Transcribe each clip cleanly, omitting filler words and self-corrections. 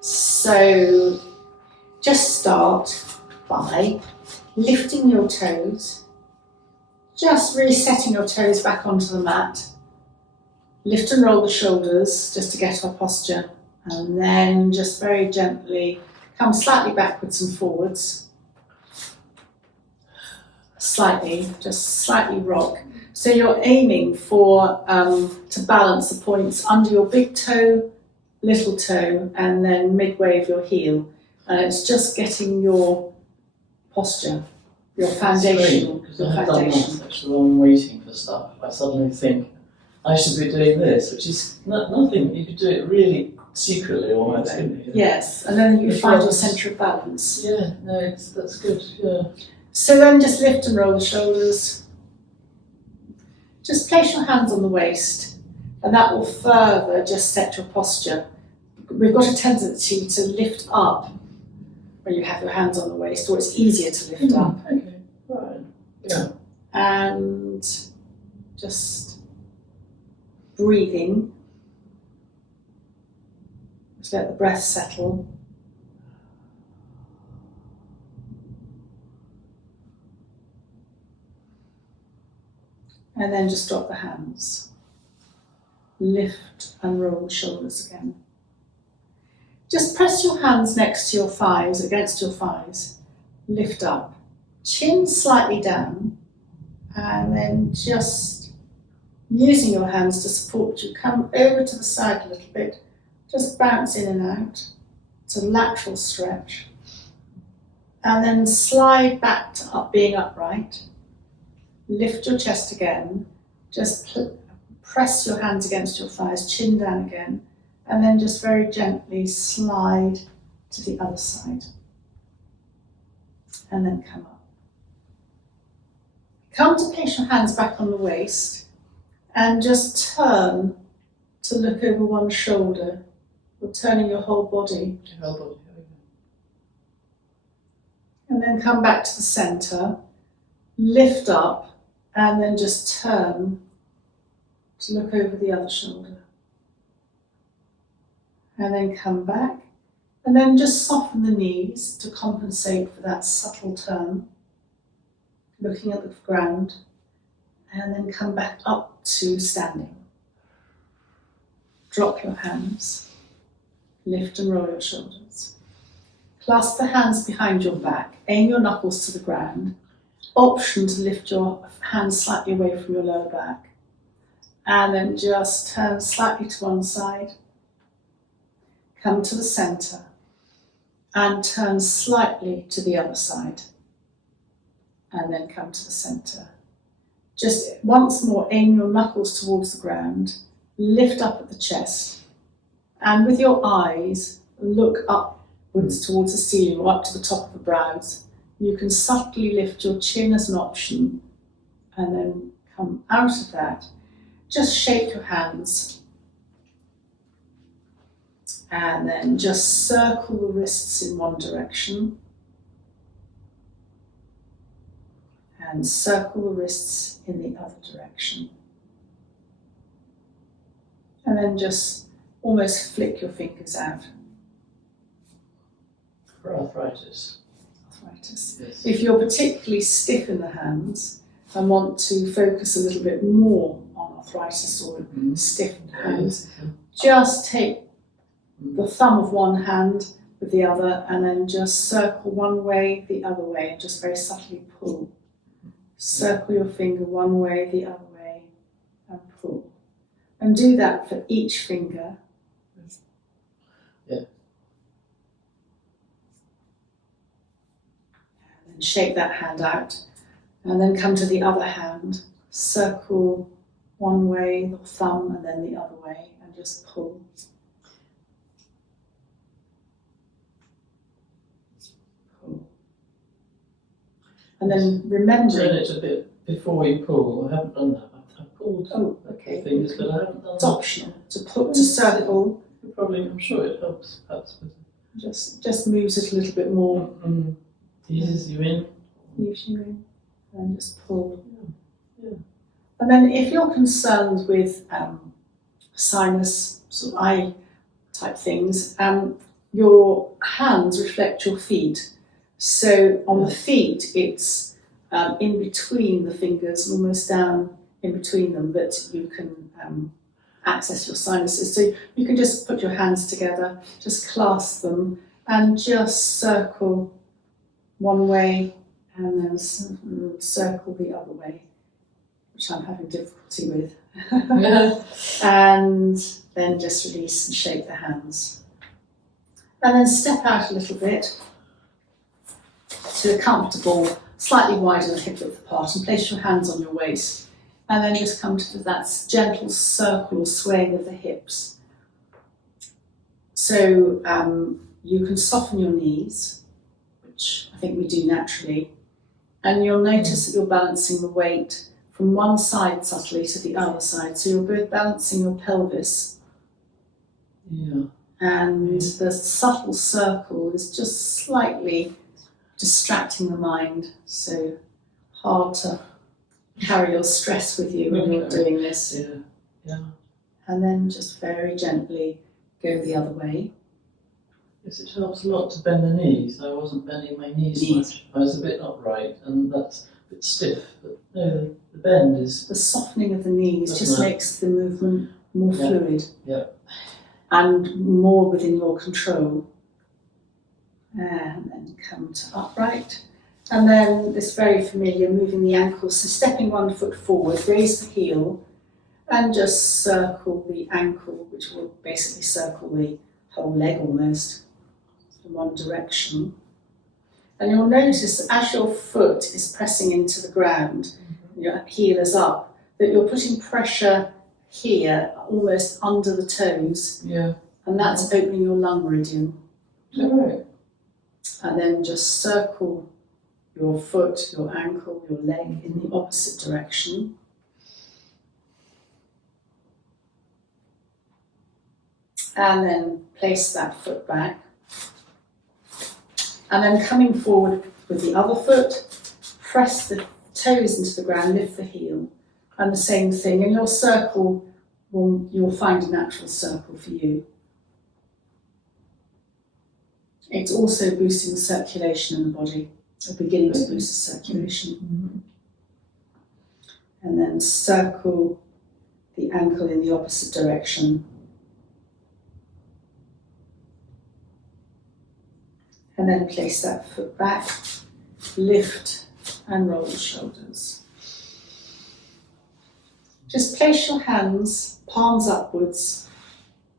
So just start by lifting your toes, just resetting your toes back onto the mat. Lift and roll the shoulders just to get our posture, and then just very gently come slightly backwards and forwards. Just slightly rock. So you're aiming for to balance the points under your big toe, little toe, and then midway of your heel. And it's just getting your posture, your foundation. Because I have done that actually while I'm waiting for stuff. I suddenly think I should be doing this, which is nothing. You could do it really secretly almost, couldn't you? Yes, and then you find your centre of balance. Yeah, no, that's good. Yeah. So then just lift and roll the shoulders. Just place your hands on the waist, and that will further just set your posture. We've got a tendency to lift up when you have your hands on the waist, or it's easier to lift up. Okay, right. Yeah. And just breathing. Just let the breath settle. And then just drop the hands. Lift and roll the shoulders again. Just press your hands next to your thighs, against your thighs. Lift up. Chin slightly down. And then just using your hands to support you, come over to the side a little bit. Just bounce in and out. It's a lateral stretch. And then slide back to being upright. Lift your chest again, just press your hands against your thighs, chin down again, and then just very gently slide to the other side. And then come up. Come to place your hands back on the waist and just turn to look over one shoulder. You're turning your whole body. And then come back to the centre, lift up, and then just turn to look over the other shoulder. And then come back. And then just soften the knees to compensate for that subtle turn. Looking at the ground. And then come back up to standing. Drop your hands. Lift and roll your shoulders. Clasp the hands behind your back. Aim your knuckles to the ground. Option to lift your hands slightly away from your lower back. And then just turn slightly to one side. Come to the centre. And turn slightly to the other side. And then come to the centre. Just once more, aim your knuckles towards the ground. Lift up at the chest. And with your eyes, look upwards towards the ceiling or up to the top of the brows. You can subtly lift your chin as an option and then come out of that. Just shake your hands and then just circle the wrists in one direction and circle the wrists in the other direction. And then just almost flick your fingers out. For arthritis. Yes. If you're particularly stiff in the hands and want to focus a little bit more on arthritis or stiffened hands, just take the thumb of one hand with the other and then just circle one way, the other way, and just very subtly pull. Circle your finger one way, the other way, and pull. And do that for each finger. Yeah. And shake that hand out, and then come to the other hand, circle one way, the thumb, and then the other way, and just pull. Pull. And then remembering... Turn it a bit before you pull. I haven't done that. I've pulled things, but I haven't done It's optional to circle. I'm sure it helps. Perhaps Just moves it a little bit more. Eases you in. Leaves you in. And just pull. Yeah. And then if you're concerned with sinus, so I type things. Your hands reflect your feet. So on the feet, it's in between the fingers, almost down in between them, that you can access your sinuses. So you can just put your hands together, just clasp them, and just circle one way and then circle the other way, which I'm having difficulty with. And then just release and shake the hands. And then step out a little bit to a comfortable, slightly wider hip width apart, and place your hands on your waist. And then just come to that gentle circle or swaying of the hips. So you can soften your knees, which I think we do naturally, and you'll notice that you're balancing the weight from one side subtly to the other side. So you're both balancing your pelvis, and the subtle circle is just slightly distracting the mind. So hard to carry your stress with you when you're doing this. And then just very gently go the other way. Yes, it helps a lot to bend the knees. I wasn't bending my knees much. I was a bit upright, and that's a bit stiff. But no, the bend is... The softening of the knees just makes the movement more fluid. Yeah. And more within your control. And then come to upright. And then this very familiar moving the ankles. So stepping one foot forward, raise the heel, and just circle the ankle, which will basically circle the whole leg almost in one direction. And you'll notice that as your foot is pressing into the ground, your heel is up, that you're putting pressure here, almost under the toes. And that's opening your lung meridian. Right. And then just circle your foot, your ankle, your leg in the opposite direction. And then place that foot back. And then coming forward with the other foot, press the toes into the ground, lift the heel. And the same thing, and your circle, you'll find a natural circle for you. It's also boosting circulation in the body, or beginning to boost the circulation. And then circle the ankle in the opposite direction. And then place that foot back, lift and roll the shoulders. Just place your hands, palms upwards,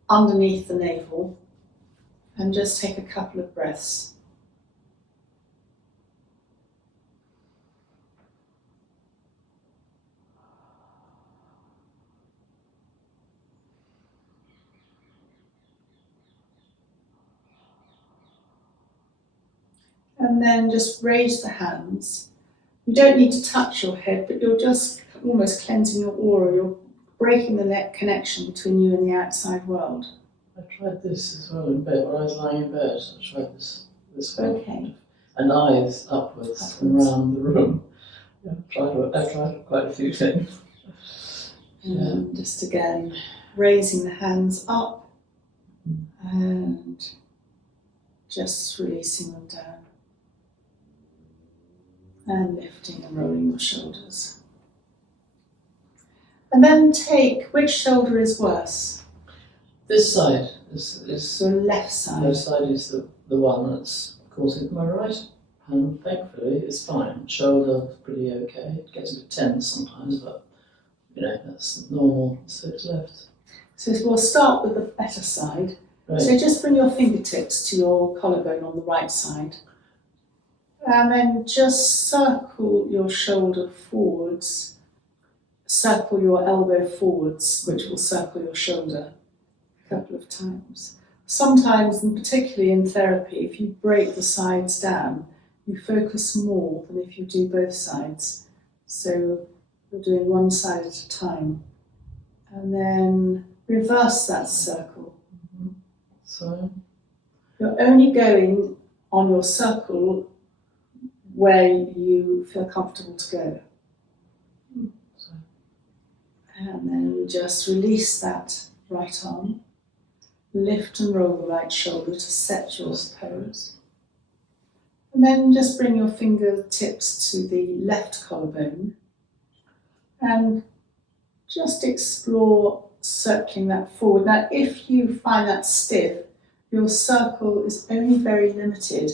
underneath the navel, and just take a couple of breaths. And then just raise the hands. You don't need to touch your head, but you're just almost cleansing your aura. You're breaking the net connection between you and the outside world. I tried this as well in bed, when I was lying in bed. I tried this way. Okay. And eyes upwards and round the room. I've tried quite a few things. Just again, raising the hands up and just releasing them down. And lifting and rolling your shoulders. And then take, which shoulder is worse? This side is Your left side. left side is the one that's causing my right hand. Thankfully, it's fine. Shoulder pretty okay. It gets a bit tense sometimes, but that's normal. So it's left. So we'll start with the better side. Right. So just bring your fingertips to your collarbone on the right side. And then just circle your shoulder forwards, circle your elbow forwards, which will circle your shoulder a couple of times. Sometimes, and particularly in therapy, if you break the sides down, you focus more than if you do both sides. So you're doing one side at a time. And then reverse that circle. So you're only going on your circle where you feel comfortable to go. And then we just release that right arm. Lift and roll the right shoulder to set your pose. And then just bring your fingertips to the left collarbone and just explore circling that forward. Now, if you find that stiff, your circle is only very limited.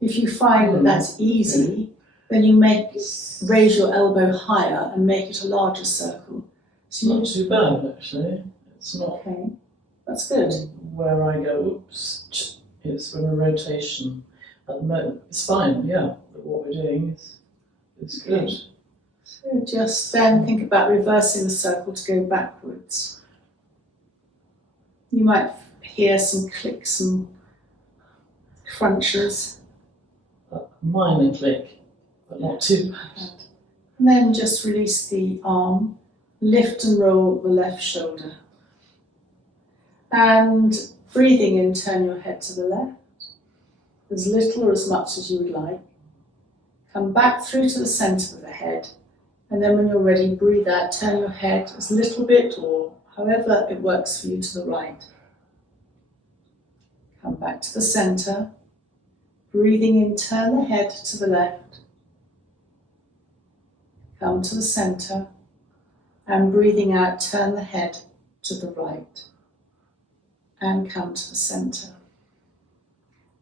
If you find that that's easy, then you raise your elbow higher and make it a larger circle. It's not too bad, actually. It's not Okay, that's good. where I go, oops, it's from a rotation. At the moment, it's fine, yeah, but what we're doing is good. Okay. So just then think about reversing the circle to go backwards. You might hear some clicks and crunches. A minor click, but not too bad. And then just release the arm, lift and roll the left shoulder. And breathing in, turn your head to the left, as little or as much as you would like. Come back through to the centre of the head, and then when you're ready, breathe out, turn your head as little bit or however it works for you to the right. Come back to the centre, breathing in, turn the head to the left. Come to the centre, and breathing out, turn the head to the right. And come to the centre.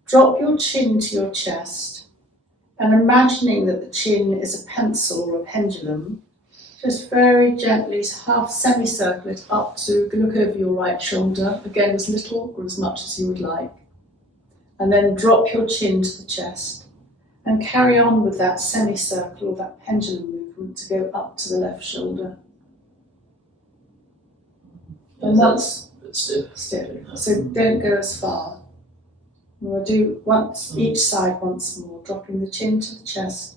Drop your chin to your chest, and imagining that the chin is a pencil or a pendulum, just very gently, half semicircle it up to look over your right shoulder, again as little or as much as you would like. And then drop your chin to the chest, and carry on with that semicircle or that pendulum movement to go up to the left shoulder. And once Stiff. So don't go as far. We'll do once each side once more, dropping the chin to the chest,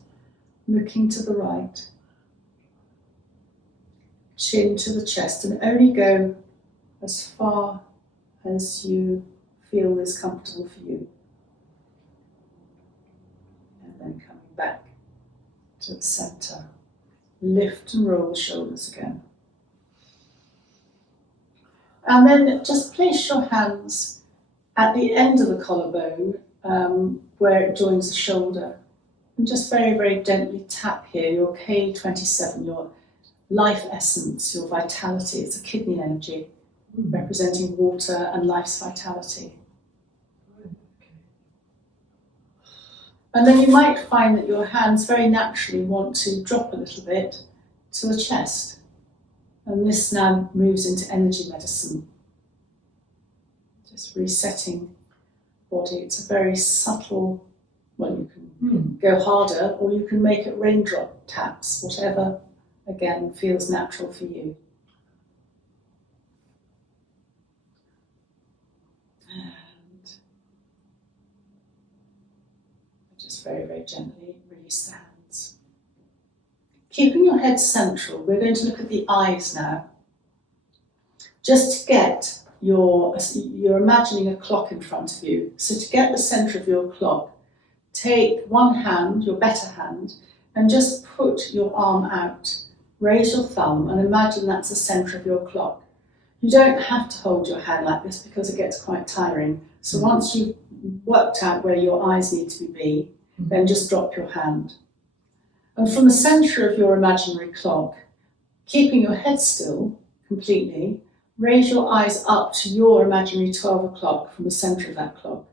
looking to the right. Chin to the chest, and only go as far as you feel is comfortable for you. And then coming back to the centre. Lift and roll the shoulders again. And then just place your hands at the end of the collarbone where it joins the shoulder. And just very, very gently tap here your K27, your life essence, your vitality. It's a kidney energy representing water and life's vitality. And then you might find that your hands very naturally want to drop a little bit to the chest. And this now moves into energy medicine. Just resetting body. It's a very subtle, well, you can go harder or you can make it raindrop taps, whatever, again, feels natural for you. And just very, very gently release the hands. Keeping your head central, we're going to look at the eyes now. Just to get you're imagining a clock in front of you. So to get the centre of your clock, take one hand, your better hand, and just put your arm out. Raise your thumb and imagine that's the centre of your clock. You don't have to hold your hand like this because it gets quite tiring. So once you've worked out where your eyes need to be, then just drop your hand. And from the centre of your imaginary clock, keeping your head still completely, raise your eyes up to your imaginary 12 o'clock from the centre of that clock.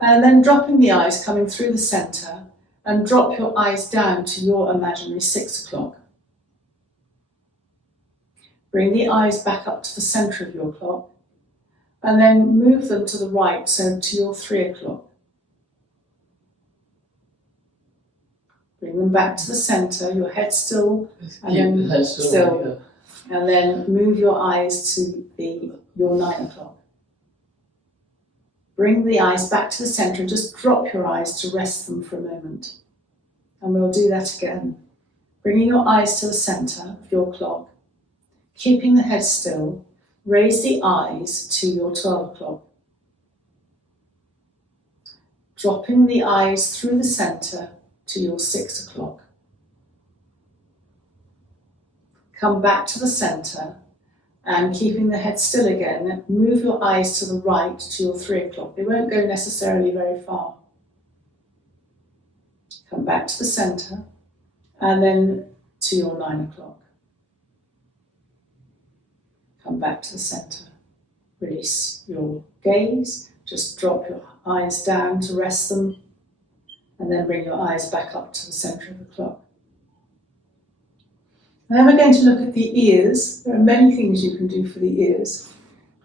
And then dropping the eyes, coming through the centre, and drop your eyes down to your imaginary 6 o'clock. Bring the eyes back up to the centre of your clock, and then move them to the right, so to your 3 o'clock. Bring them back to the centre, your head still, and then still. And then move your eyes to your 9 o'clock. Bring the eyes back to the centre and just drop your eyes to rest them for a moment. And we'll do that again. Bringing your eyes to the centre of your clock, keeping the head still, raise the eyes to your 12 o'clock. Dropping the eyes through the centre to your 6 o'clock. Come back to the centre And keeping the head still again, move your eyes to the right to your 3 o'clock. They won't go necessarily very far. Come back to the centre and then to your 9 o'clock. Come back to the centre. Release your gaze, just drop your eyes down to rest them, and then bring your eyes back up to the centre of the clock. And then we're going to look at the ears. There are many things you can do for the ears,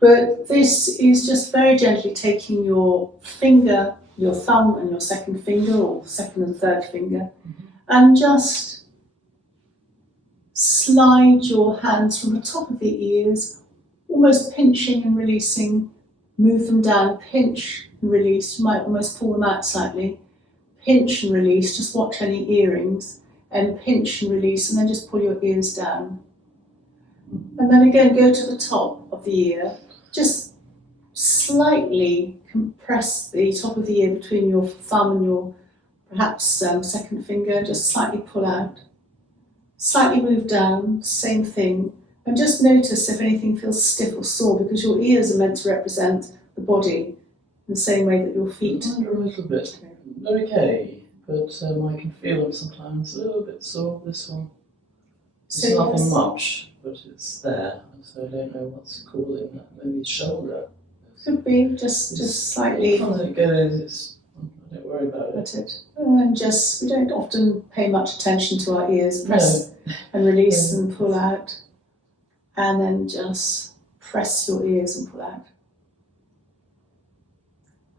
but this is just very gently taking your finger, your thumb and your second finger, or second and third finger, and just slide your hands from the top of the ears, almost pinching and releasing, move them down, pinch and release. You might almost pull them out slightly, pinch and release, just watch any earrings, and pinch and release, and then just pull your ears down. And then again, go to the top of the ear, just slightly compress the top of the ear between your thumb and your perhaps second finger, just slightly pull out. Slightly move down, same thing, and just notice if anything feels stiff or sore, because your ears are meant to represent the body in the same way that your feet. Under a little bit. Okay, but I can feel them sometimes a little bit sore, this one. It's So nothing yes. much, but it's there, so I don't know what's causing that. Maybe shoulder. Could be, just slightly. As long as it goes, don't worry about it. At it. And just, we don't often pay much attention to our ears. Press and release and pull out. And then just press your ears and pull out.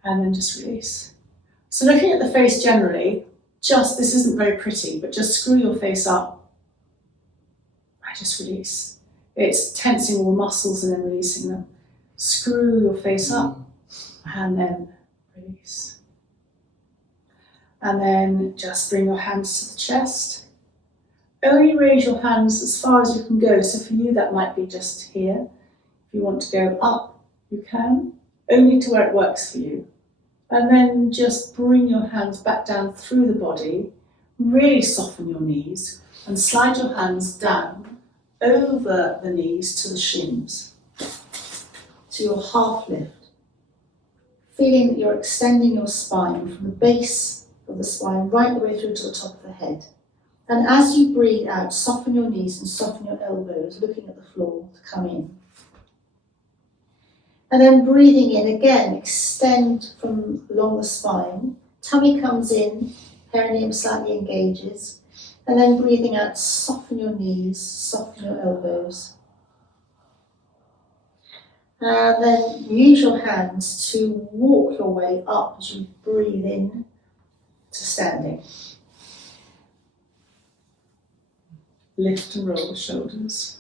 And then just release. So looking at the face generally, just, this isn't very pretty, but just screw your face up. I just release. It's tensing all the muscles and then releasing them. Screw your face up and then release. And then just bring your hands to the chest. Only raise your hands as far as you can go. So for you, that might be just here. If you want to go up, you can. Only to where it works for you. And then just bring your hands back down through the body. Really soften your knees and slide your hands down over the knees to the shins, to your half lift. Feeling that you're extending your spine from the base of the spine right the way through to the top of the head. And as you breathe out, soften your knees and soften your elbows, looking at the floor to come in. And then breathing in again, extend from along the spine. Tummy comes in, perineum slightly engages. And then breathing out, soften your knees, soften your elbows. And then use your hands to walk your way up as you breathe in to standing. Lift and roll the shoulders.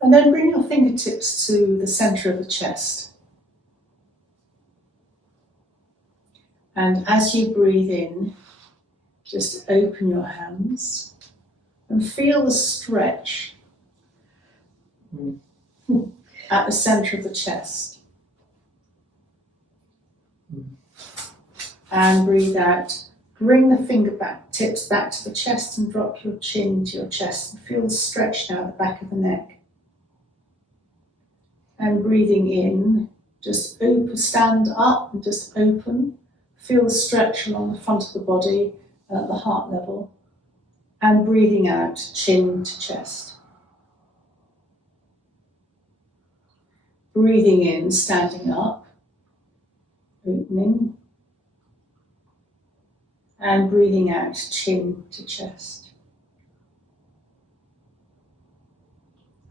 And then bring your fingertips to the centre of the chest. And as you breathe in, just open your hands and feel the stretch at the centre of the chest. And breathe out. Bring the tips back to the chest and drop your chin to your chest and feel the stretch now at the back of the neck. And breathing in, just open, stand up and just open. Feel the stretch along the front of the body and at the heart level. And breathing out, chin to chest. Breathing in, standing up, opening. And breathing out, chin to chest.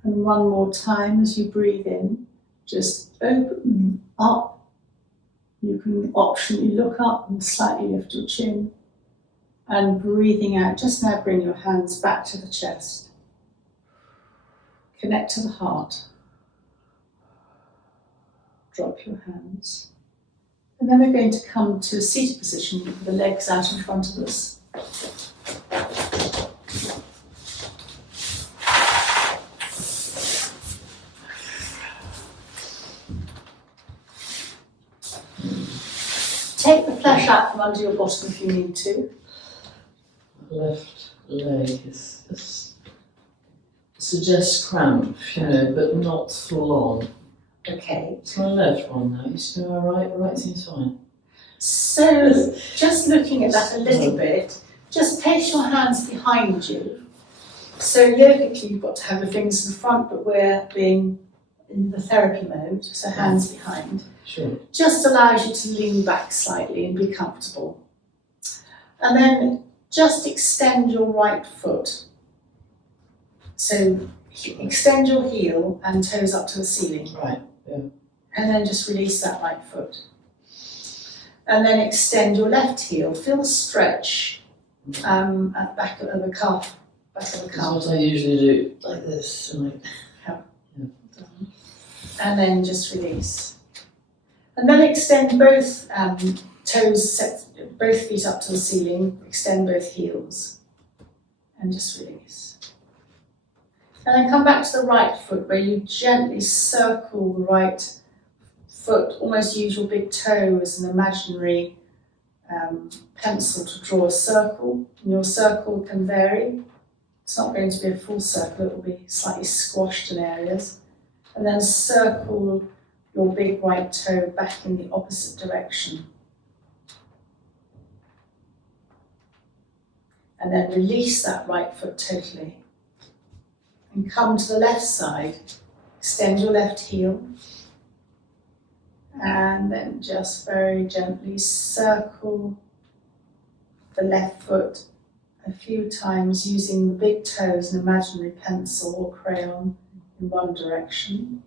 And one more time as you breathe in, just open up. You can optionally look up and slightly lift your chin. And breathing out, just now bring your hands back to the chest. Connect to the heart. Drop your hands. And then we're going to come to a seated position with the legs out in front of us. Take the flesh out from under your bottom if you need to. Left leg is suggests cramp, but not full on. Okay. It's my left one now. You see my right? Right seems fine. So, just looking at that a little bit, just place your hands behind you. So, yogically, you've got to have your fingers in front, but we're being in the therapy mode, so hands behind. Sure. Just allows you to lean back slightly and be comfortable. And then just extend your right foot. So, extend your heel and toes up to the ceiling. Right. Yeah. And then just release that right foot. And then extend your left heel. Feel the stretch at the back of the calf. That's what I usually do, like this. And then just release. And then extend both toes, set both feet up to the ceiling, extend both heels. And just release. And then come back to the right foot where you gently circle the right foot, almost use your big toe as an imaginary pencil to draw a circle. And your circle can vary. It's not going to be a full circle, it will be slightly squashed in areas. And then circle your big right toe back in the opposite direction. And then release that right foot totally. And come to the left side, extend your left heel. And then just very gently circle the left foot a few times using the big toe as an imaginary pencil or crayon in one direction.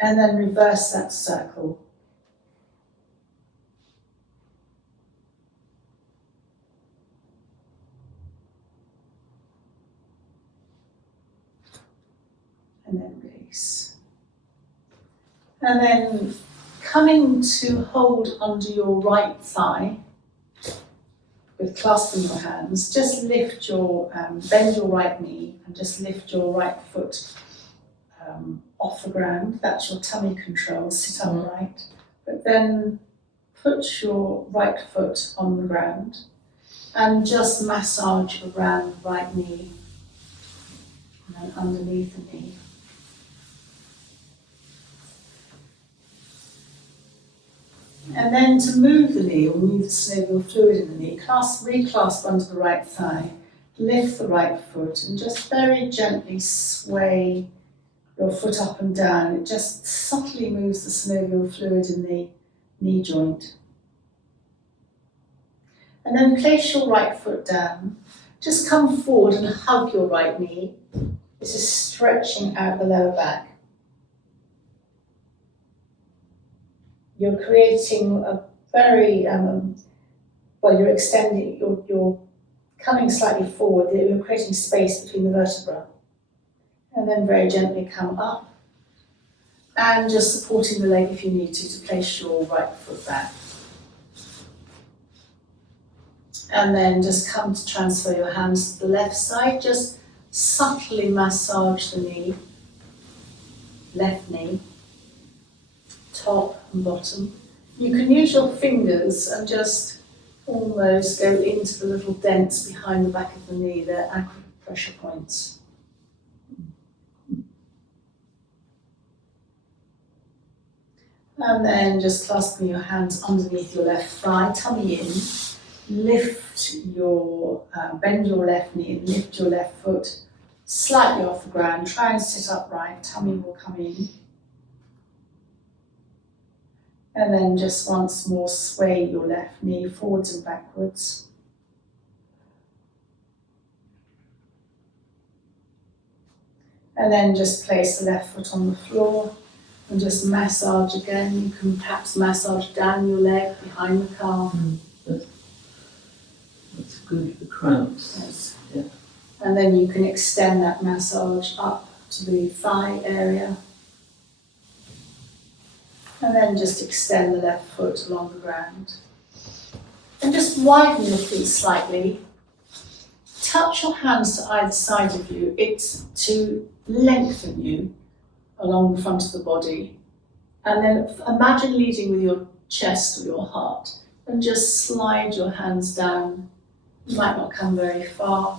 And then reverse that circle. And then release. And then coming to hold under your right thigh with clasping your hands, just lift your, bend your right knee and just lift your right foot off the ground. That's your tummy control, sit upright. But then put your right foot on the ground and just massage around the right knee and then underneath the knee. And then to move the knee or move the synovial fluid in the knee, reclasp under the right thigh, lift the right foot and just very gently sway your foot up and down. It just subtly moves the synovial fluid in the knee joint. And then place your right foot down. Just come forward and hug your right knee. This is stretching out the lower back. You're creating a very, you're extending, you're coming slightly forward, you're creating space between the vertebrae. And then very gently come up and just supporting the leg if you need to place your right foot back. And then just come to transfer your hands to the left side, just subtly massage the knee, left knee, top and bottom. You can use your fingers and just almost go into the little dents behind the back of the knee. They're acupressure points. And then just clasping your hands underneath your left thigh, tummy in. Lift your, bend your left knee and lift your left foot slightly off the ground. Try and sit upright, tummy will come in. And then just once more sway your left knee forwards and backwards. And then just place the left foot on the floor and just massage again. You can perhaps massage down your leg behind the calf. That's good for cramps. Yes. Yeah. And then you can extend that massage up to the thigh area. And then just extend the left foot along the ground. And just widen your feet slightly. Touch your hands to either side of you. It's to lengthen you along the front of the body. And then imagine leading with your chest or your heart. And just slide your hands down. You might not come very far.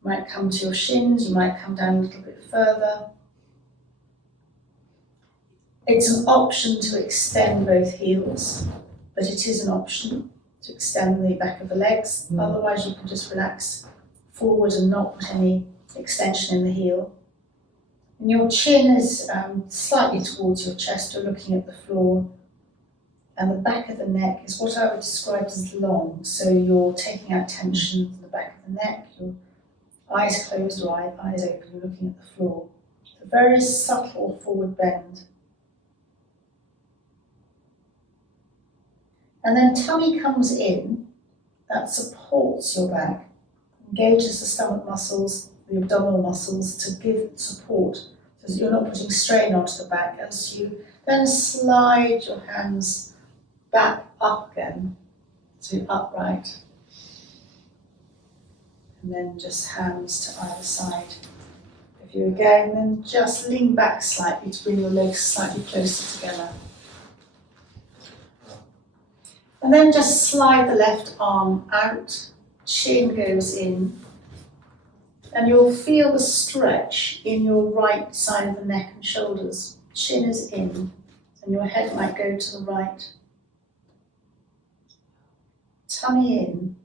You might come to your shins, you might come down a little bit further. It's an option to extend both heels, but it is an option to extend the back of the legs. Otherwise you can just relax forward and not put any extension in the heel. And your chin is slightly towards your chest, you're looking at the floor. And the back of the neck is what I would describe as long. So you're taking out tension from the back of the neck, your eyes closed or eyes open, you're looking at the floor. It's a very subtle forward bend. And then tummy comes in, that supports your back, engages the stomach muscles, the abdominal muscles to give support, so that you're not putting strain onto the back as you then slide your hands back up again, so upright. And then just hands to either side of you again, and then just lean back slightly to bring your legs slightly closer together. And then just slide the left arm out, chin goes in, and you'll feel the stretch in your right side of the neck and shoulders. Chin is in, and your head might go to the right. Tummy in,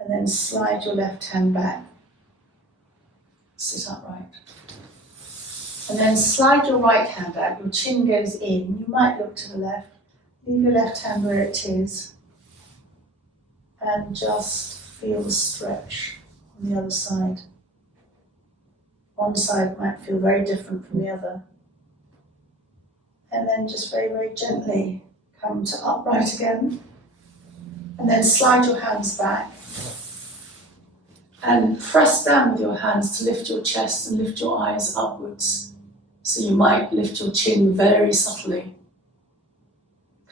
and then slide your left hand back. Sit upright. And then slide your right hand out, your chin goes in, you might look to the left. Leave your left hand where it is and just feel the stretch on the other side. One side might feel very different from the other. And then just very, very gently come to upright again. And then slide your hands back and press down with your hands to lift your chest and lift your eyes upwards. So you might lift your chin very subtly.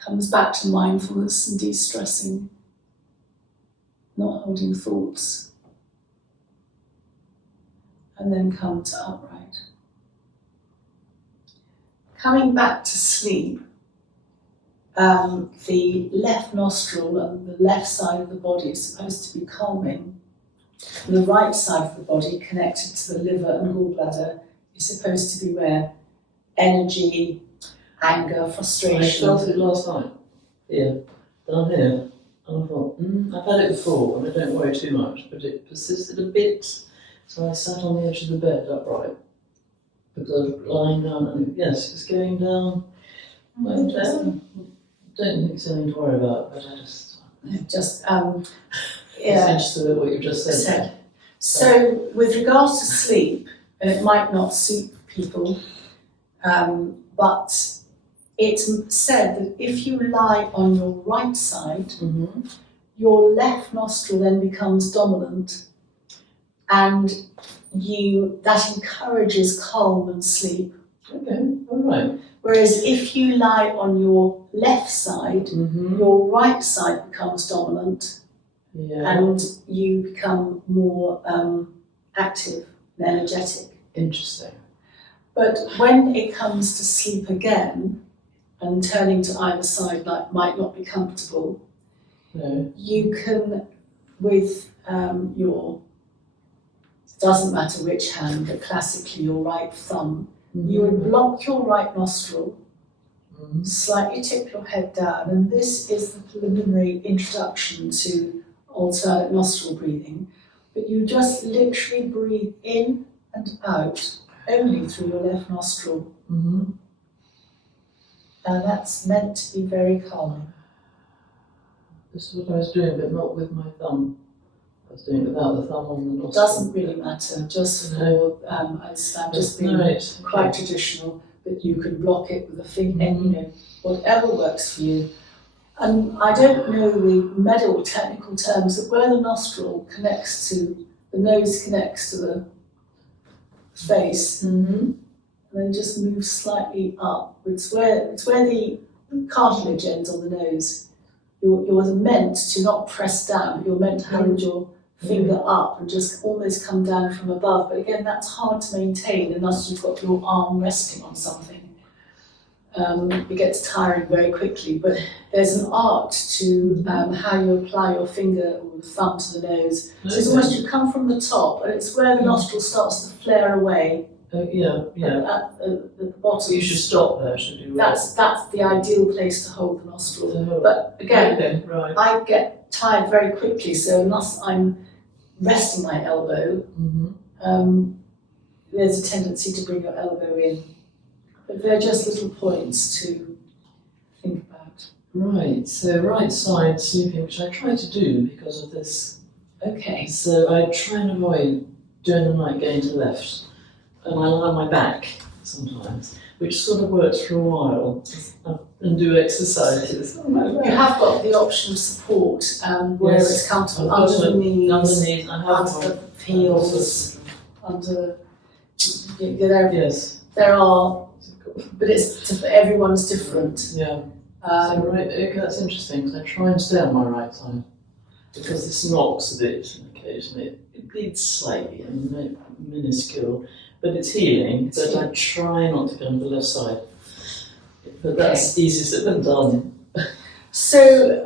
Comes back to mindfulness and de-stressing, not holding thoughts. And then come to upright. Coming back to sleep, the left nostril and the left side of the body is supposed to be calming. And the right side of the body, connected to the liver and gallbladder, is supposed to be where energy, anger, frustration. I felt it last night, here, down here, and I thought, I've had it before and I don't worry too much, but it persisted a bit, so I sat on the edge of the bed upright, because I was lying down and yes, it's going down. I don't think it's anything to worry about, but I just attached to what you just said. So with regards to sleep, and it might not suit people, but it's said that if you lie on your right side, your left nostril then becomes dominant, and that encourages calm and sleep. Okay, all right. Whereas if you lie on your left side, your right side becomes dominant, and you become more active and energetic. Interesting. But when it comes to sleep again, and turning to either side might not be comfortable, you can, with doesn't matter which hand, but classically your right thumb, you would block your right nostril, slightly tip your head down, and this is the preliminary introduction to alternate nostril breathing. But you just literally breathe in and out only through your left nostril. And that's meant to be very calming. This is what I was doing, but not with my thumb. I was doing it without the thumb on the nostril. Doesn't really matter, just for, I'm just being quite traditional, but you can block it with a finger, whatever works for you. And I don't know the medical technical terms, but where the nostril connects to, the nose connects to the face, and then just move slightly up. It's where the cartilage ends on the nose. You're meant to not press down, but you're meant to hold your finger up and just almost come down from above. But again, that's hard to maintain unless you've got your arm resting on something. it gets tiring very quickly, but there's an art to how you apply your finger or the thumb to the nose. So it's almost you come from the top, and it's where the nostril starts to flare away. Yeah. At the bottom. You should stop there, should you? That's the ideal place to hold the nostril. Oh. But again, Okay, right. I get tired very quickly, so unless I'm resting my elbow, there's a tendency to bring your elbow in. But they're just little points to think about. Right, so right side sleeping, which I try to do because of this. Okay. So I try and avoid during the night going to left. And I lie on my back sometimes, which sort of works for a while, and do exercises. You have got the option of support where it's comfortable under the knees, underneath, I have under the heels, under. Yes. There are, but everyone's different. Yeah. So right, okay, that's interesting. So I try and stay on my right side because this knocks a bit occasionally. It bleeds slightly, minuscule, but it's healing. But I try not to go on the left side. But that's easier said than done. So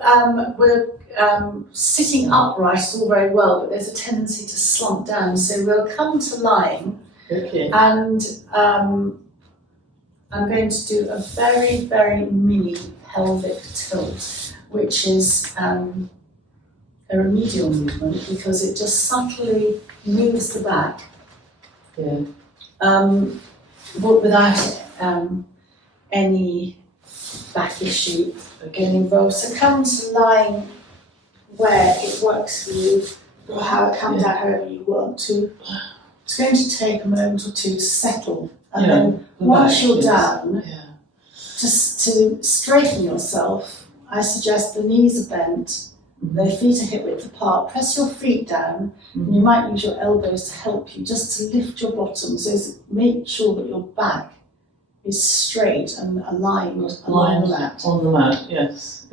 we're sitting upright is all very well, but there's a tendency to slump down. So we'll come to lying. Okay. And I'm going to do a very, very mini pelvic tilt, which is a remedial movement because it just subtly moves the back. Yeah. But without any back issue getting involved. So come to lying where it works for you, or how it comes out however you want to. It's going to take a moment or two to settle, and then once you're down, just to straighten yourself, I suggest the knees are bent, the feet are hip width apart, press your feet down, and you might use your elbows to help you, just to lift your bottom, so make sure that your back is straight and aligned along the mat. On the mat, yes.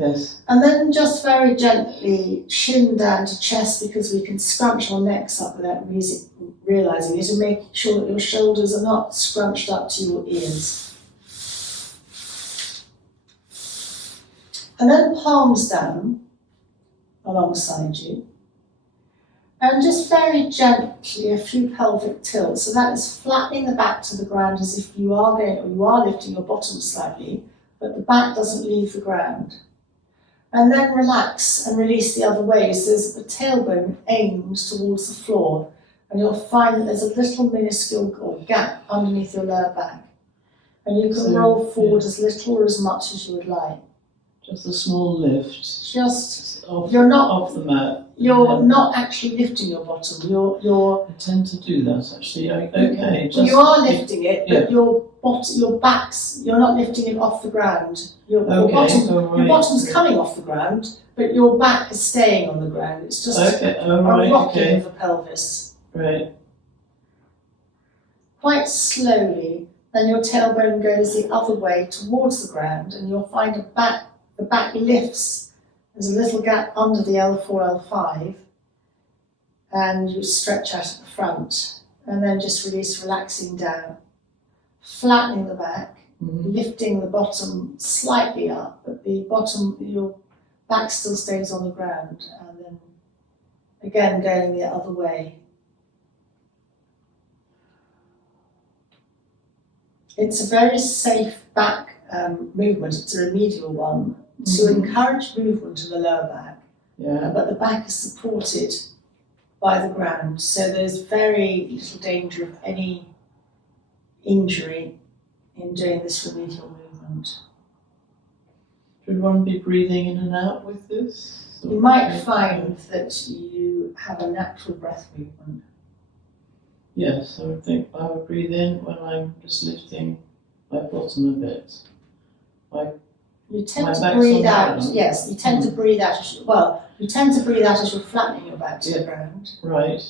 And then just very gently chin down to chest, because we can scrunch our necks up without realising it, and make sure that your shoulders are not scrunched up to your ears. And then palms down alongside you. And just very gently a few pelvic tilts. So that is flattening the back to the ground as if you are lifting your bottom slightly, but the back doesn't leave the ground. And then relax and release the other way so that the tailbone aims towards the floor. And you'll find that there's a little minuscule gap underneath your lower back. And you can roll forward as little or as much as you would like. Just a small lift. Just off the mat. You're not actually lifting your bottom. You're. I tend to do that actually. Okay. You are lifting it, but your back's. You're not lifting it off the ground. Your bottom's coming off the ground, but your back is staying on the ground. It's just a rocking of the pelvis. Right. Quite slowly, then your tailbone goes the other way towards the ground, and you'll find the back lifts. There's a little gap under the L4, L5, and you stretch out at the front, and then just release, relaxing down, flattening the back, lifting the bottom slightly up, but your back still stays on the ground, and then again going the other way. It's a very safe back movement. It's a remedial one to encourage movement of the lower back. But the back is supported by the ground, so there's very little danger of any injury in doing this remedial movement. Should one be breathing in and out with this? You might find that you have a natural breath movement. Yes, I would think I would breathe in when I'm just lifting my bottom a bit. You tend to breathe out. Yes, you tend to breathe out. You tend to breathe out as you're flattening your back to the ground. Right.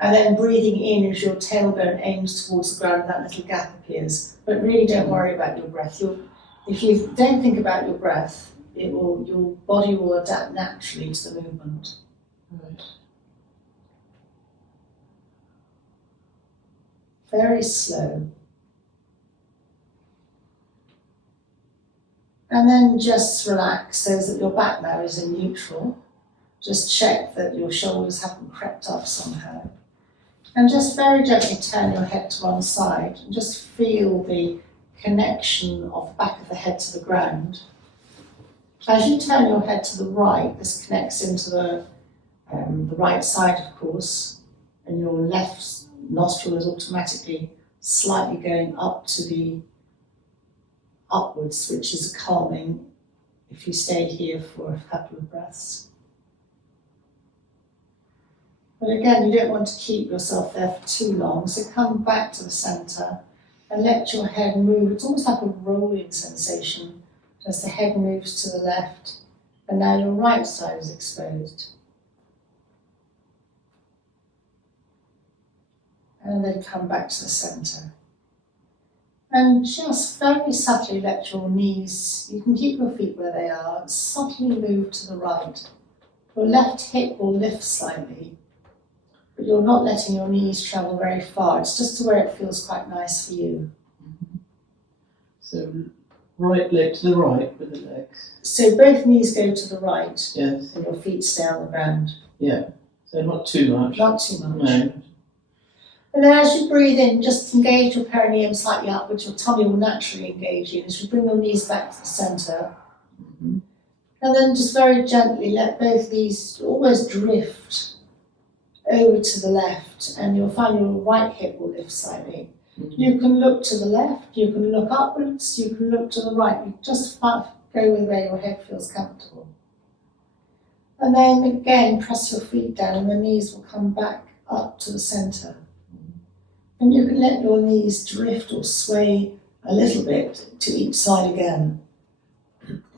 And then breathing in as your tailbone aims towards the ground, that little gap appears. But really don't worry about your breath. If you don't think about your breath, your body will adapt naturally to the movement. Right. Very slow. And then just relax so that your back now is in neutral. Just check that your shoulders haven't crept up somehow. And just very gently turn your head to one side and just feel the connection of the back of the head to the ground. As you turn your head to the right, this connects into the right side, of course, and your left nostril is automatically slightly going up to the upwards, which is calming if you stay here for a couple of breaths. But again, you don't want to keep yourself there for too long, so come back to the centre and let your head move. It's almost like a rolling sensation as the head moves to the left, and now your right side is exposed. And then come back to the centre. And just very subtly let your knees, you can keep your feet where they are, subtly move to the right. Your left hip will lift slightly, but you're not letting your knees travel very far. It's just to where it feels quite nice for you. So right leg to the right with the legs. So both knees go to the right, Yes. and your feet stay on the ground. Yeah. So not too much. Not too much. No. And then as you breathe in, just engage your perineum slightly upwards. Your tummy will naturally engage in as you bring your knees back to the centre. Mm-hmm. And then just very gently let both knees almost drift over to the left, and you'll find your right hip will lift slightly. Mm-hmm. You can look to the left, you can look upwards, you can look to the right. You just go with where your head feels comfortable. And then again, press your feet down and the knees will come back up to the centre. And you can let your knees drift or sway a little bit to each side again.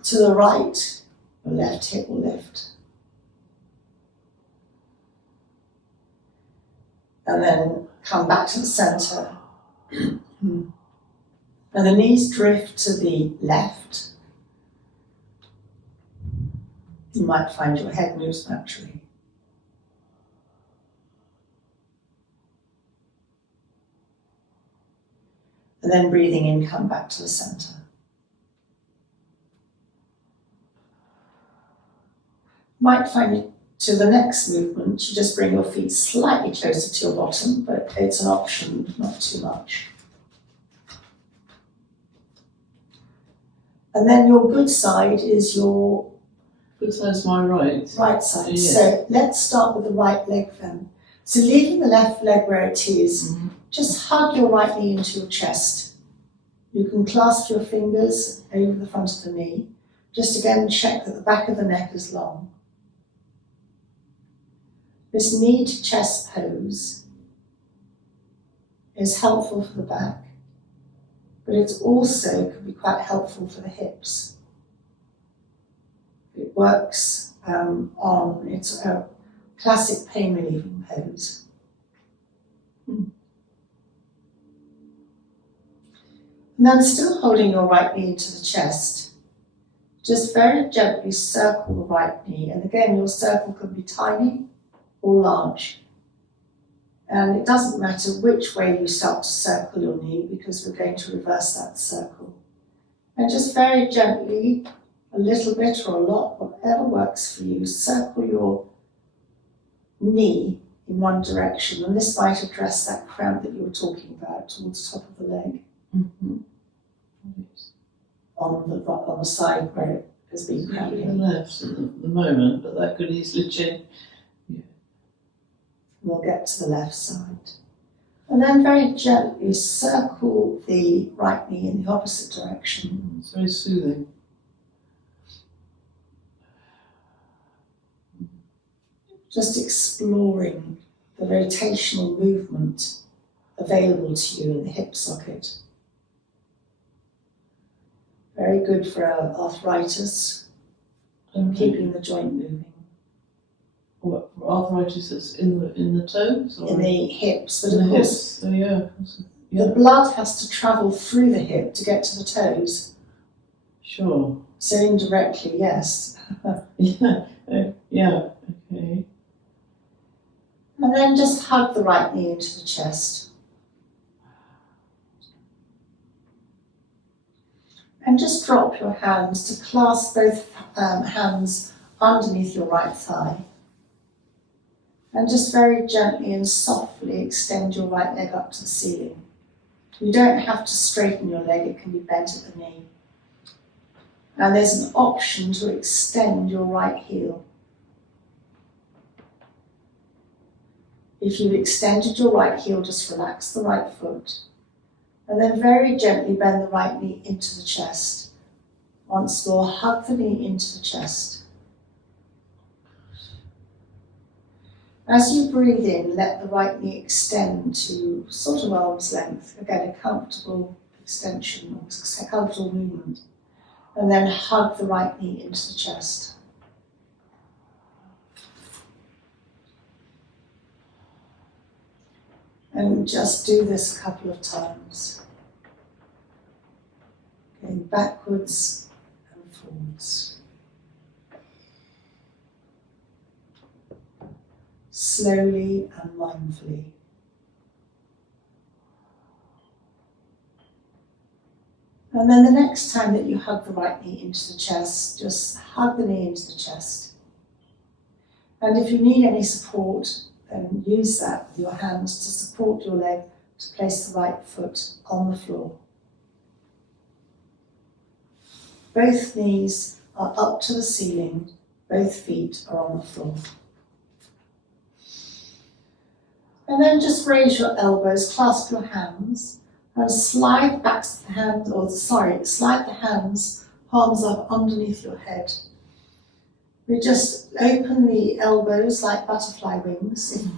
To the right, your left hip will lift. And then come back to the centre. And the knees drift to the left. You might find your head moves naturally. And then breathing in, come back to the centre. Might find it to the next movement, you just bring your feet slightly closer to your bottom, but it's an option, not too much. And then your good side is your Good side's my right. right side. Yes. So let's start with the right leg then. So leaving the left leg where it is, Mm-hmm. just hug your right knee into your chest. You can clasp your fingers over the front of the knee. Just again check that the back of the neck is long. This knee to chest pose is helpful for the back, but it also can be quite helpful for the hips. It works it's a classic pain relieving pose. And then still holding your right knee to the chest, just very gently circle the right knee. And again, your circle can be tiny or large. And it doesn't matter which way you start to circle your knee because we're going to reverse that circle. And just very gently, a little bit or a lot, whatever works for you, circle your knee in one direction. And this might address that cramp that you were talking about towards the top of the leg. Mm-hmm. On the side where it has been The cramping. left at the moment, but that could easily change. We'll get to the left side. And then very gently circle the right knee in the opposite direction. It's very soothing. Just exploring the rotational movement available to you in the hip socket. Very good for arthritis, keeping the joint moving. What, for arthritis that's in the toes? Or In the hips, but in of the course hips? Oh yeah. the blood has to travel through the hip to get to the toes. Sure. So indirectly, yes. Yeah. Yeah. Okay. And then just hug the right knee into the chest. And just drop your hands to clasp both hands underneath your right thigh. And just very gently and softly extend your right leg up to the ceiling. You don't have to straighten your leg, it can be bent at the knee. And there's an option to extend your right heel. If you've extended your right heel, just relax the right foot. And then very gently bend the right knee into the chest. Once more, hug the knee into the chest. As you breathe in, let the right knee extend to sort of arm's length. Again, a comfortable extension or comfortable movement. And then hug the right knee into the chest. And just do this a couple of times. Going backwards and forwards. Slowly and mindfully. And then the next time that you hug the right knee into the chest, just hug the knee into the chest. And if you need any support, then use that with your hands to support your leg to place the right foot on the floor. Both knees are up to the ceiling, both feet are on the floor. And then just raise your elbows, clasp your hands, and slide the hands, palms up underneath your head. We just open the elbows like butterfly wings. If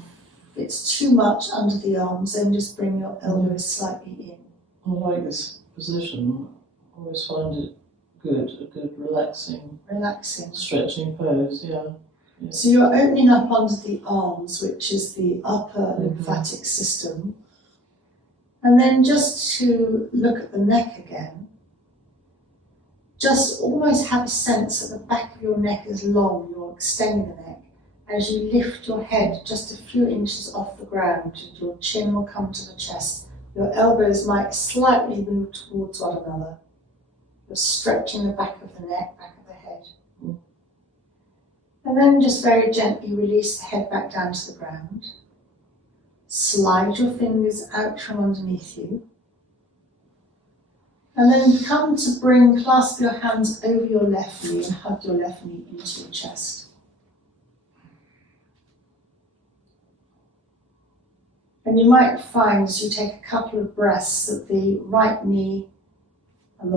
it's too much under the arms, then just bring your elbows slightly in. I like this position. I always find it good, a good relaxing, stretching pose, yeah. So you're opening up under the arms, which is the upper lymphatic system. And then just to look at the neck again, just almost have a sense that the back of your neck is long, you're extending the neck. As you lift your head just a few inches off the ground, your chin will come to the chest. Your elbows might slightly move towards one another. You're stretching the back of the neck, back of the head. And then just very gently release the head back down to the ground. Slide your fingers out from underneath you. And then come to clasp your hands over your left knee and hug your left knee into your chest. And you might find as you take a couple of breaths that the right knee and the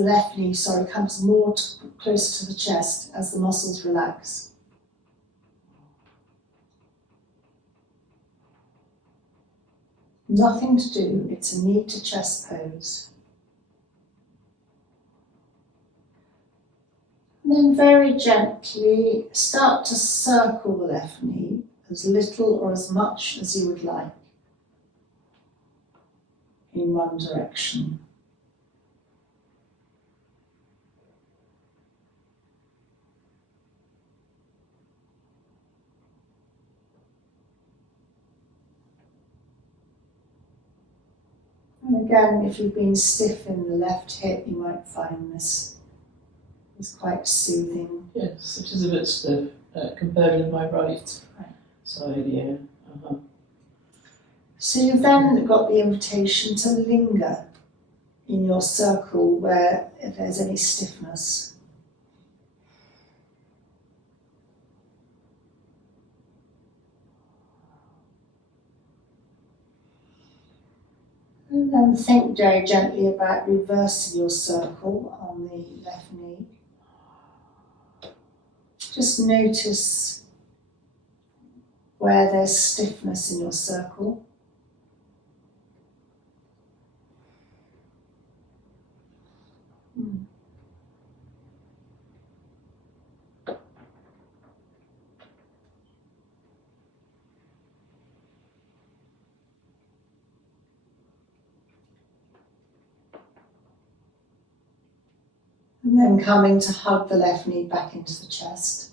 left knee, comes more closer to the chest as the muscles relax. Nothing to do, it's a knee to chest pose. And then very gently start to circle the left knee as little or as much as you would like in one direction. And again, if you've been stiff in the left hip, you might find this is quite soothing. Yes, it is a bit stiff compared with my right side, yeah. So you've then got the invitation to linger in your circle where if there's any stiffness. And then think very gently about reversing your circle on the left knee. Just notice where there's stiffness in your circle. And then coming to hug the left knee back into the chest.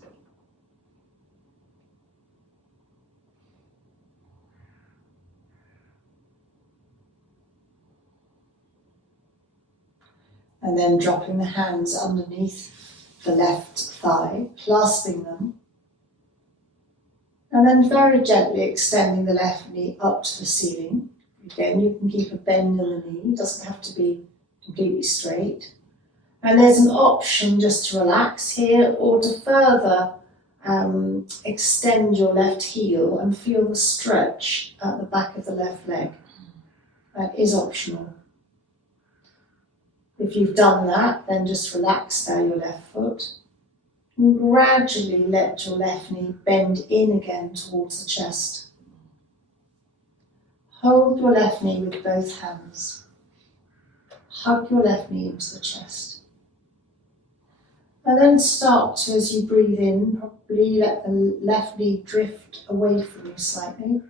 And then dropping the hands underneath the left thigh, clasping them. And then very gently extending the left knee up to the ceiling. Again, you can keep a bend in the knee, it doesn't have to be completely straight. And there's an option just to relax here or to further extend your left heel and feel the stretch at the back of the left leg. That is optional. If you've done that, then just relax down your left foot and gradually let your left knee bend in again towards the chest. Hold your left knee with both hands. Hug your left knee into the chest. And then start to, as you breathe in, probably let the left knee drift away from you slightly.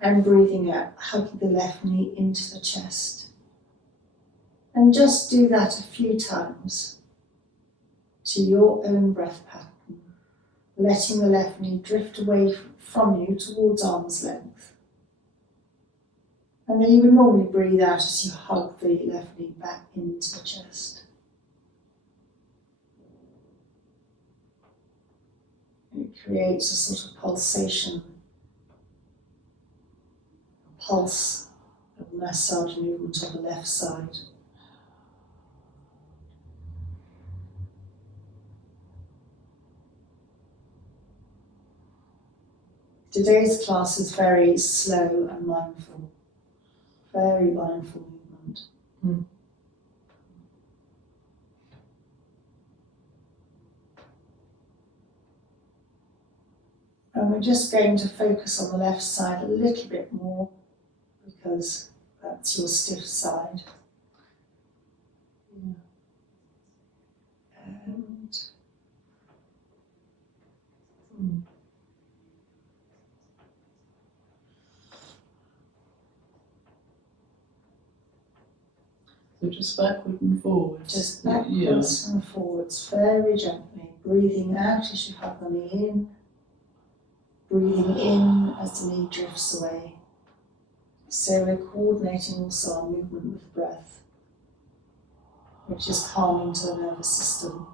And breathing out, hugging the left knee into the chest. And just do that a few times to your own breath pattern, letting the left knee drift away from you towards arm's length. And then you would normally breathe out as you hug the left knee back into the chest. It creates a sort of pulsation, a pulse, a massage movement on the left side. Today's class is very slow and mindful, very mindful movement. And we're just going to focus on the left side a little bit more because that's your stiff side. And So just backward and forward. just backwards and forwards, very gently, breathing out as you hug the knee in, breathing in as the knee drifts away. So we're coordinating also our movement with the breath, which is calming to the nervous system.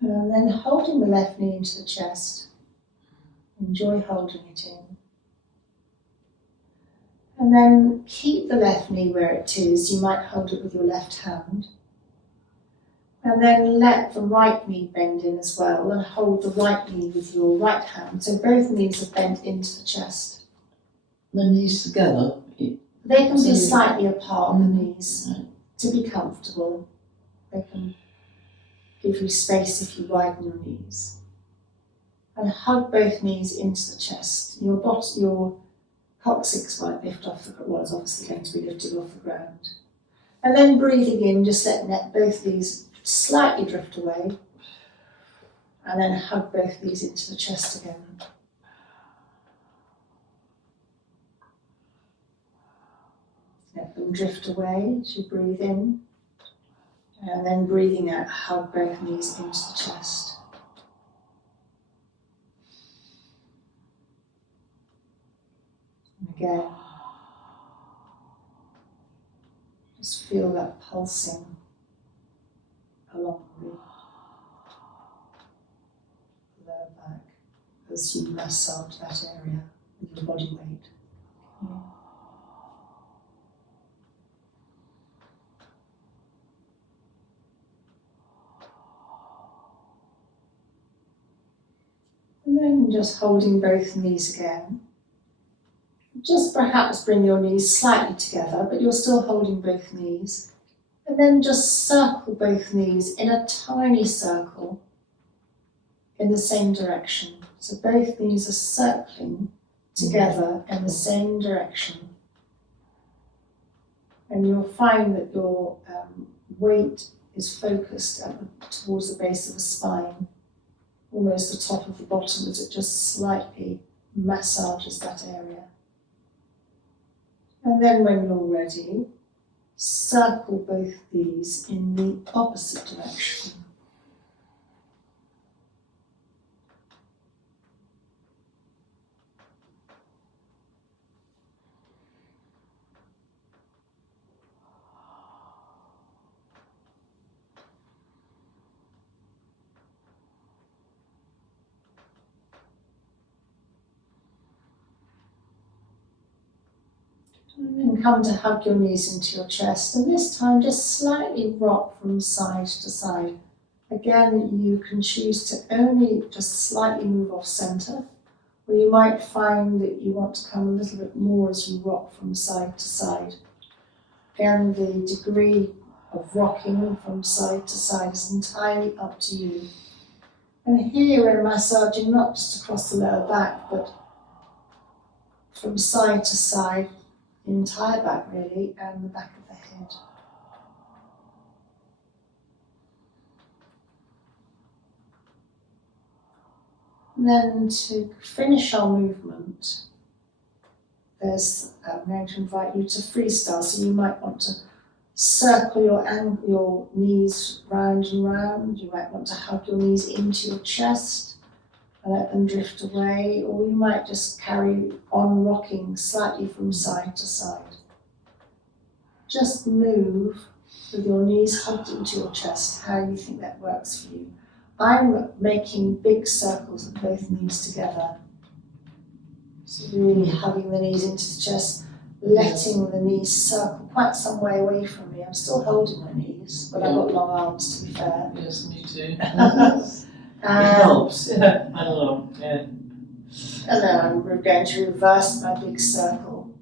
And then holding the left knee into the chest. Enjoy holding it in. And then keep the left knee where it is. You might hold it with your left hand. And then let the right knee bend in as well and hold the right knee with your right hand. So both knees are bent into the chest. The knees together. They can be slightly apart, the knees, to be comfortable. They can give you space if you widen your knees. And hug both knees into the chest. Your coccyx might lift off the ground. Well, it's obviously going to be lifted off the ground. And then breathing in, just letting both knees slightly drift away. And then hug both knees into the chest again. Let them drift away as you breathe in. And then breathing out, hug both knees into the chest. And again, just feel that pulsing along the lower back as you massage that area with your body weight. Yeah. And then just holding both knees again. Just perhaps bring your knees slightly together, but you're still holding both knees. And then just circle both knees in a tiny circle in the same direction. So both knees are circling together in the same direction. And you'll find that your weight is focused towards the base of the spine, almost the top of the bottom, as it just slightly massages that area. And then when you're ready, circle both these in the opposite direction. And come to hug your knees into your chest, and this time just slightly rock from side to side. Again, you can choose to only just slightly move off centre, or you might find that you want to come a little bit more as you rock from side to side. Again, the degree of rocking from side to side is entirely up to you. And here we're massaging not just across the lower back, but from side to side, the entire back really, and the back of the head. And then to finish our movement, I'm going to invite you to freestyle. So you might want to circle your knees round and round. You might want to hug your knees into your chest and let them drift away, or you might just carry on rocking slightly from side to side. Just move with your knees hugged into your chest, how you think that works for you. I'm making big circles of both knees together. So really hugging the knees into the chest, letting the knees circle quite some way away from me. I'm still holding my knees, but I've got long arms, to be fair. Yes, me too. It helps, yeah. I know, yeah. And then we're going to reverse my big circle.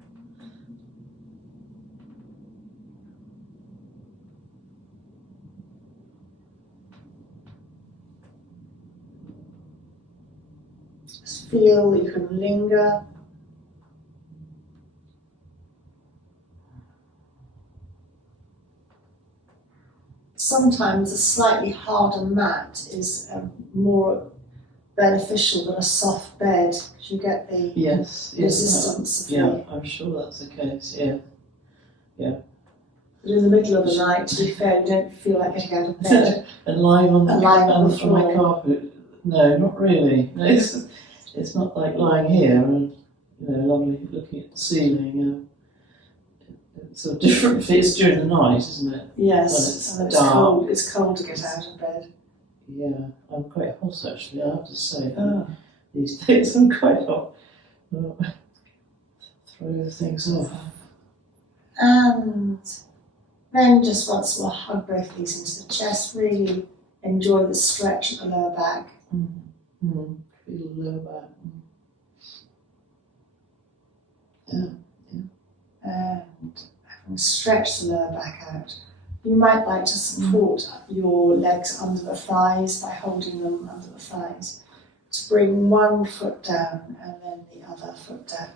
Just feel that you can linger. Sometimes a slightly harder mat is more beneficial than a soft bed, because you get the resistance of yeah, I'm sure that's the case, yeah. But in the middle of the night, to be fair, you don't feel like getting out of bed. And lying on And lying on the on my floor. carpet, no, not really. No, it's not like lying here and, lovely looking at the ceiling. It's a different, it's during the night, isn't it? Yes, and it's dark. cold. It's cold to get out of bed. Yeah, I'm quite hot actually, I have to say. These days I'm quite hot. Throw things off. And then just once more hug both knees into the chest. Really enjoy the stretch at the lower back. Feel the lower back. And having stretched the lower back out, you might like to support your legs under the thighs by holding them under the thighs, to bring one foot down and then the other foot down.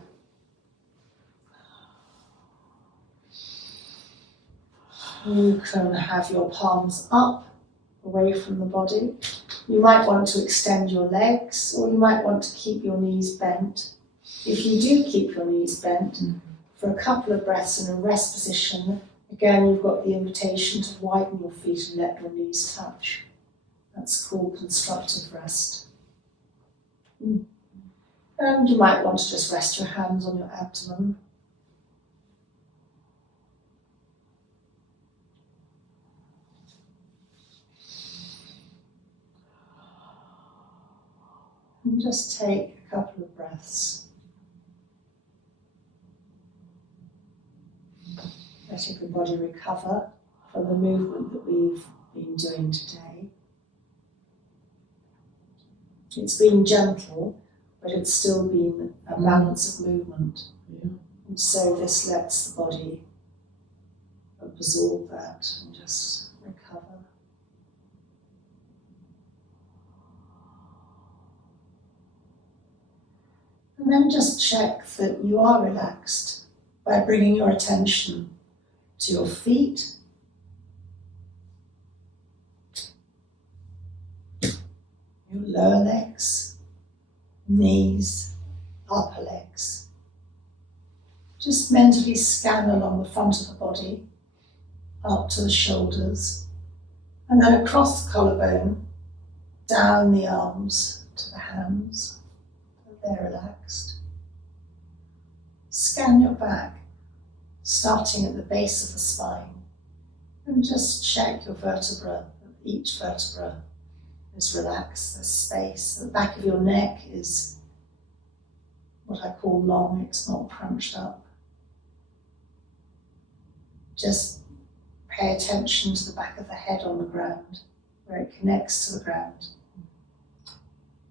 You can have your palms up, away from the body. You might want to extend your legs, or you might want to keep your knees bent. If you do keep your knees bent, for a couple of breaths in a rest position, again you've got the invitation to widen your feet and let your knees touch. That's called constructive rest. And you might want to just rest your hands on your abdomen. And just take a couple of breaths. Letting the body recover from the movement that we've been doing today. It's been gentle, but it's still been a balance of movement. Yeah. And so this lets the body absorb that and just recover. And then just check that you are relaxed by bringing your attention to your feet, your lower legs, knees, upper legs. Just mentally scan along the front of the body, up to the shoulders, and then across the collarbone, down the arms to the hands. They're relaxed. Scan your back, starting at the base of the spine, and just check your vertebra. Each vertebra is relaxed, there's space. The back of your neck is what I call long, it's not crunched up. Just pay attention to the back of the head on the ground, where it connects to the ground,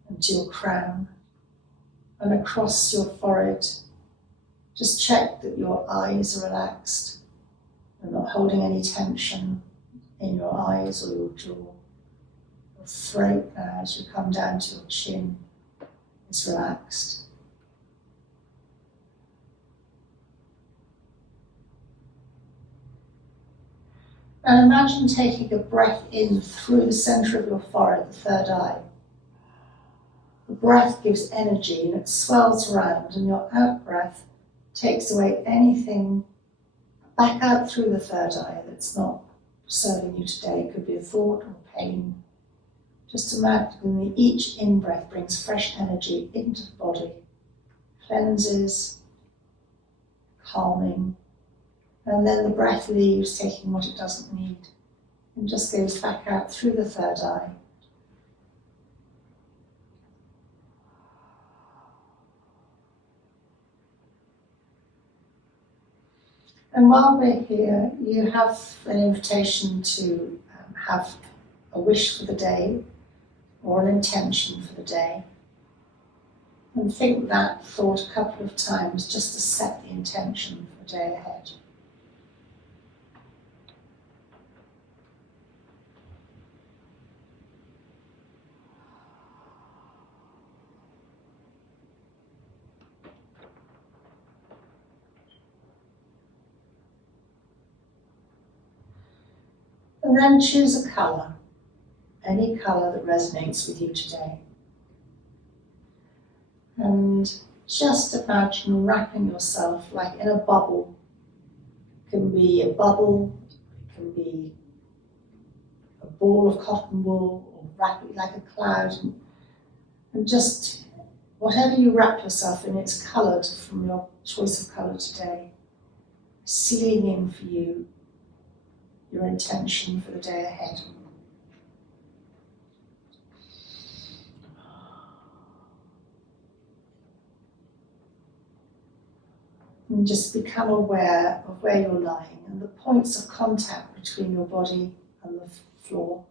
and to your crown. And across your forehead, just check that your eyes are relaxed. You're not holding any tension in your eyes or your jaw. Your throat now, as you come down to your chin, is relaxed. And imagine taking a breath in through the center of your forehead, the third eye. The breath gives energy and it swells around, and your out breath takes away anything back out through the third eye that's not serving you today. It could be a thought or pain. Just imagine that each in-breath brings fresh energy into the body, cleanses, calming, and then the breath leaves, taking what it doesn't need, and just goes back out through the third eye. And while we're here, you have an invitation to have a wish for the day or an intention for the day. And think that thought a couple of times just to set the intention for the day ahead. And then choose a colour, any colour that resonates with you today. And just imagine wrapping yourself like in a bubble. It can be a bubble, it can be a ball of cotton wool, or wrap it like a cloud. And just whatever you wrap yourself in, it's coloured from your choice of colour today. Sealing in for you your intention for the day ahead. And just become aware of where you're lying and the points of contact between your body and the floor.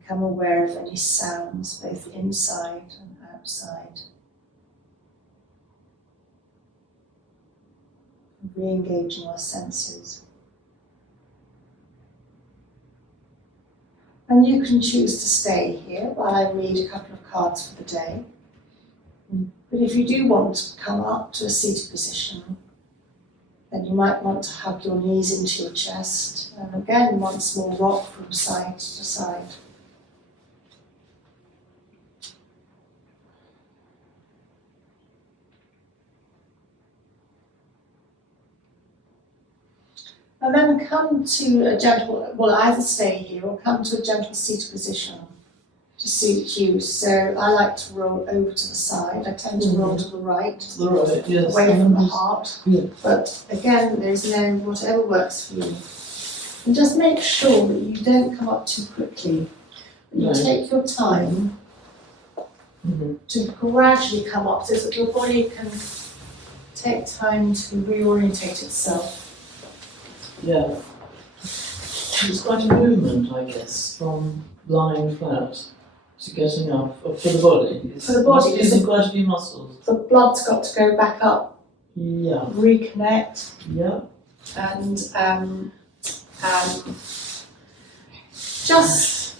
Become aware of any sounds, both inside and outside. Re-engaging our senses. And you can choose to stay here while I read a couple of cards for the day. But if you do want to come up to a seated position, then you might want to hug your knees into your chest, and again once more rock from side to side. And then come to a gentle, well, either stay here or come to a gentle seated position to suit you. So I like to roll over to the side. I tend to roll to the right, To the right, yes. away from the heart. Yeah. But again, there's no, whatever works for you. And just make sure that you don't come up too quickly. You No. take your time to gradually come up so that your body can take time to reorientate itself. Yeah. It's quite a movement, I guess, from lying flat to getting up for the body. For the body, It's using quite a few muscles. The blood's got to go back up Yeah. reconnect, Yeah. and just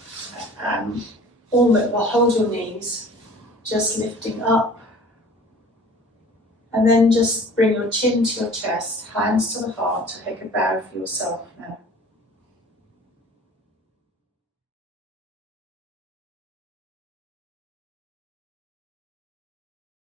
almost, well, hold your knees, just lifting up, and then just bring your chin to your chest, hands to the heart, take a bow for yourself now.